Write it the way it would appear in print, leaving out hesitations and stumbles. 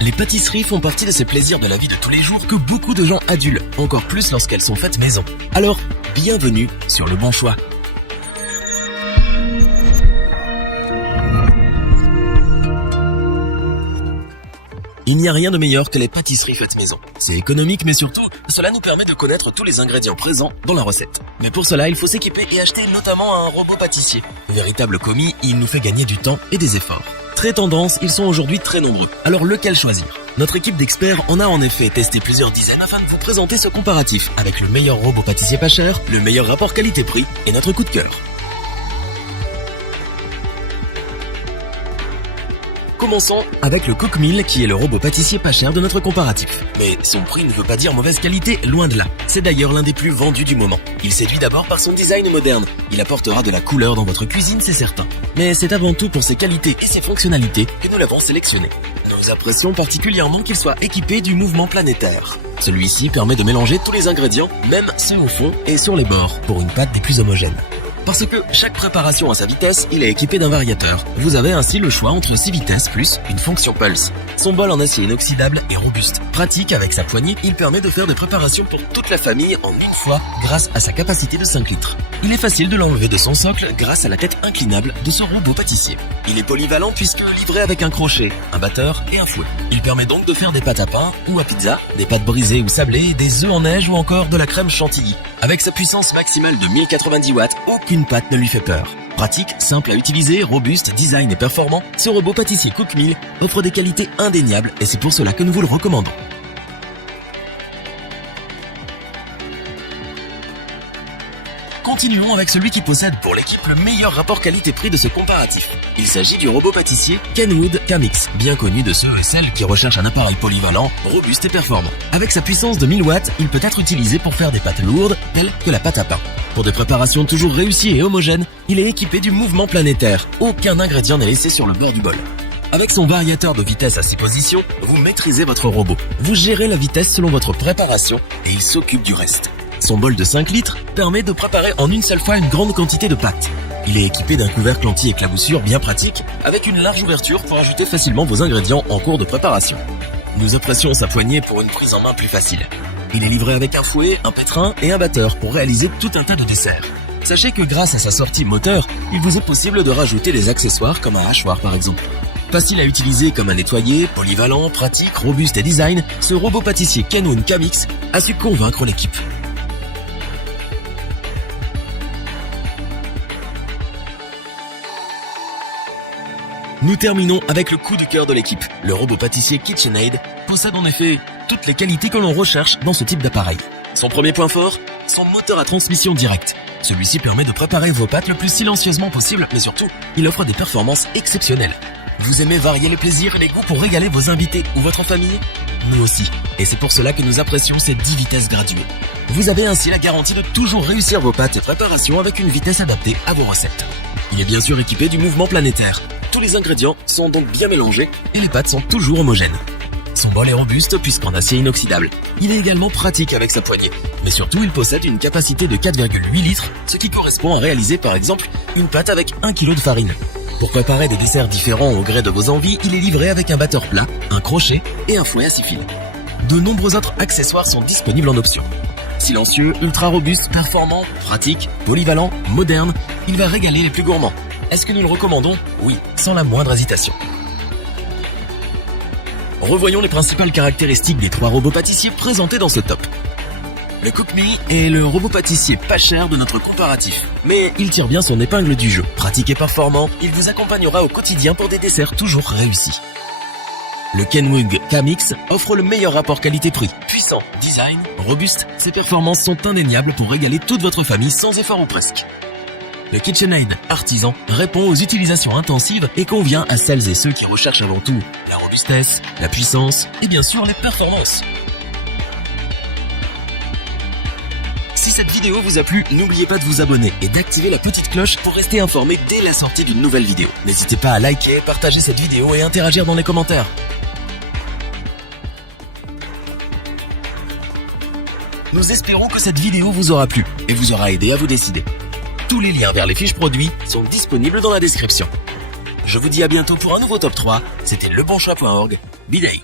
Les pâtisseries font partie de ces plaisirs de la vie de tous les jours que beaucoup de gens adulent, encore plus lorsqu'elles sont faites maison. Alors, bienvenue sur Le Bon Choix. Il n'y a rien de meilleur que les pâtisseries faites maison. C'est économique, mais surtout, cela nous permet de connaître tous les ingrédients présents dans la recette. Mais pour cela, il faut s'équiper et acheter notamment un robot pâtissier. Véritable commis, il nous fait gagner du temps et des efforts. Très tendance, ils sont aujourd'hui très nombreux. Alors lequel choisir? Notre équipe d'experts en a en effet testé plusieurs dizaines afin de vous présenter ce comparatif avec le meilleur robot pâtissier pas cher, le meilleur rapport qualité-prix et notre coup de cœur. Commençons avec le Cookmill qui est le robot pâtissier pas cher de notre comparatif. Mais son prix ne veut pas dire mauvaise qualité, loin de là. C'est d'ailleurs l'un des plus vendus du moment. Il séduit d'abord par son design moderne. Il apportera de la couleur dans votre cuisine, c'est certain. Mais c'est avant tout pour ses qualités et ses fonctionnalités que nous l'avons sélectionné. Nous apprécions particulièrement qu'il soit équipé du mouvement planétaire. Celui-ci permet de mélanger tous les ingrédients, même ceux au fond et sur les bords, pour une pâte des plus homogènes. Parce que chaque préparation a sa vitesse, il est équipé d'un variateur. Vous avez ainsi le choix entre 6 vitesses plus une fonction pulse. Son bol en acier inoxydable est robuste. Pratique avec sa poignée, il permet de faire des préparations pour toute la famille en une fois grâce à sa capacité de 5 litres. Il est facile de l'enlever de son socle grâce à la tête inclinable de ce robot pâtissier. Il est polyvalent puisque livré avec un crochet, un batteur et un fouet. Il permet donc de faire des pâtes à pain ou à pizza, des pâtes brisées ou sablées, des œufs en neige ou encore de la crème chantilly. Avec sa puissance maximale de 1090 watts, aucune pâte ne lui fait peur. Pratique, simple à utiliser, robuste, design et performant, ce robot pâtissier Cookmill offre des qualités indéniables et c'est pour cela que nous vous le recommandons. Continuons avec celui qui possède pour l'équipe le meilleur rapport qualité-prix de ce comparatif. Il s'agit du robot pâtissier Kenwood Camix, bien connu de ceux et celles qui recherchent un appareil polyvalent, robuste et performant. Avec sa puissance de 1000 watts, il peut être utilisé pour faire des pâtes lourdes, telles que la pâte à pain. Pour des préparations toujours réussies et homogènes, il est équipé du mouvement planétaire. Aucun ingrédient n'est laissé sur le bord du bol. Avec son variateur de vitesse à 6 positions, vous maîtrisez votre robot. Vous gérez la vitesse selon votre préparation et il s'occupe du reste. Son bol de 5 litres permet de préparer en une seule fois une grande quantité de pâtes. Il est équipé d'un couvercle anti-éclaboussure bien pratique, avec une large ouverture pour ajouter facilement vos ingrédients en cours de préparation. Nous apprécions sa poignée pour une prise en main plus facile. Il est livré avec un fouet, un pétrin et un batteur pour réaliser tout un tas de desserts. Sachez que grâce à sa sortie moteur, il vous est possible de rajouter des accessoires comme un hachoir par exemple. Facile à utiliser comme un nettoyer, polyvalent, pratique, robuste et design, ce robot pâtissier Kenwood Camix a su convaincre l'équipe. Nous terminons avec le coup du cœur de l'équipe. Le robot pâtissier KitchenAid possède en effet toutes les qualités que l'on recherche dans ce type d'appareil. Son premier point fort, son moteur à transmission directe. Celui-ci permet de préparer vos pâtes le plus silencieusement possible, mais surtout, il offre des performances exceptionnelles. Vous aimez varier les plaisirs et les goûts pour régaler vos invités ou votre famille? Nous aussi. Et c'est pour cela que nous apprécions ces 10 vitesses graduées. Vous avez ainsi la garantie de toujours réussir vos pâtes et préparations avec une vitesse adaptée à vos recettes. Il est bien sûr équipé du mouvement planétaire. Tous les ingrédients sont donc bien mélangés et les pâtes sont toujours homogènes. Son bol est robuste puisqu'en acier inoxydable. Il est également pratique avec sa poignée. Mais surtout, il possède une capacité de 4,8 litres, ce qui correspond à réaliser par exemple une pâte avec 1 kg de farine. Pour préparer des desserts différents au gré de vos envies, il est livré avec un batteur plat, un crochet et un fouet à 6 fils. De nombreux autres accessoires sont disponibles en option. Silencieux, ultra robuste, performant, pratique, polyvalent, moderne, il va régaler les plus gourmands. Est-ce que nous le recommandons? Oui, sans la moindre hésitation. Revoyons les principales caractéristiques des 3 robots pâtissiers présentés dans ce top. Le Cookmill est le robot pâtissier pas cher de notre comparatif, mais il tire bien son épingle du jeu. Pratique et performant, il vous accompagnera au quotidien pour des desserts toujours réussis. Le Kenwood Camix offre le meilleur rapport qualité-prix. Puissant, design, robuste, ses performances sont indéniables pour régaler toute votre famille sans effort ou presque. Le KitchenAid artisan répond aux utilisations intensives et convient à celles et ceux qui recherchent avant tout la robustesse, la puissance et bien sûr les performances. Si cette vidéo vous a plu, n'oubliez pas de vous abonner et d'activer la petite cloche pour rester informé dès la sortie d'une nouvelle vidéo. N'hésitez pas à liker, partager cette vidéo et interagir dans les commentaires. Nous espérons que cette vidéo vous aura plu et vous aura aidé à vous décider. Tous les liens vers les fiches produits sont disponibles dans la description. Je vous dis à bientôt pour un nouveau top 3. C'était lebonchoix.org. Biday.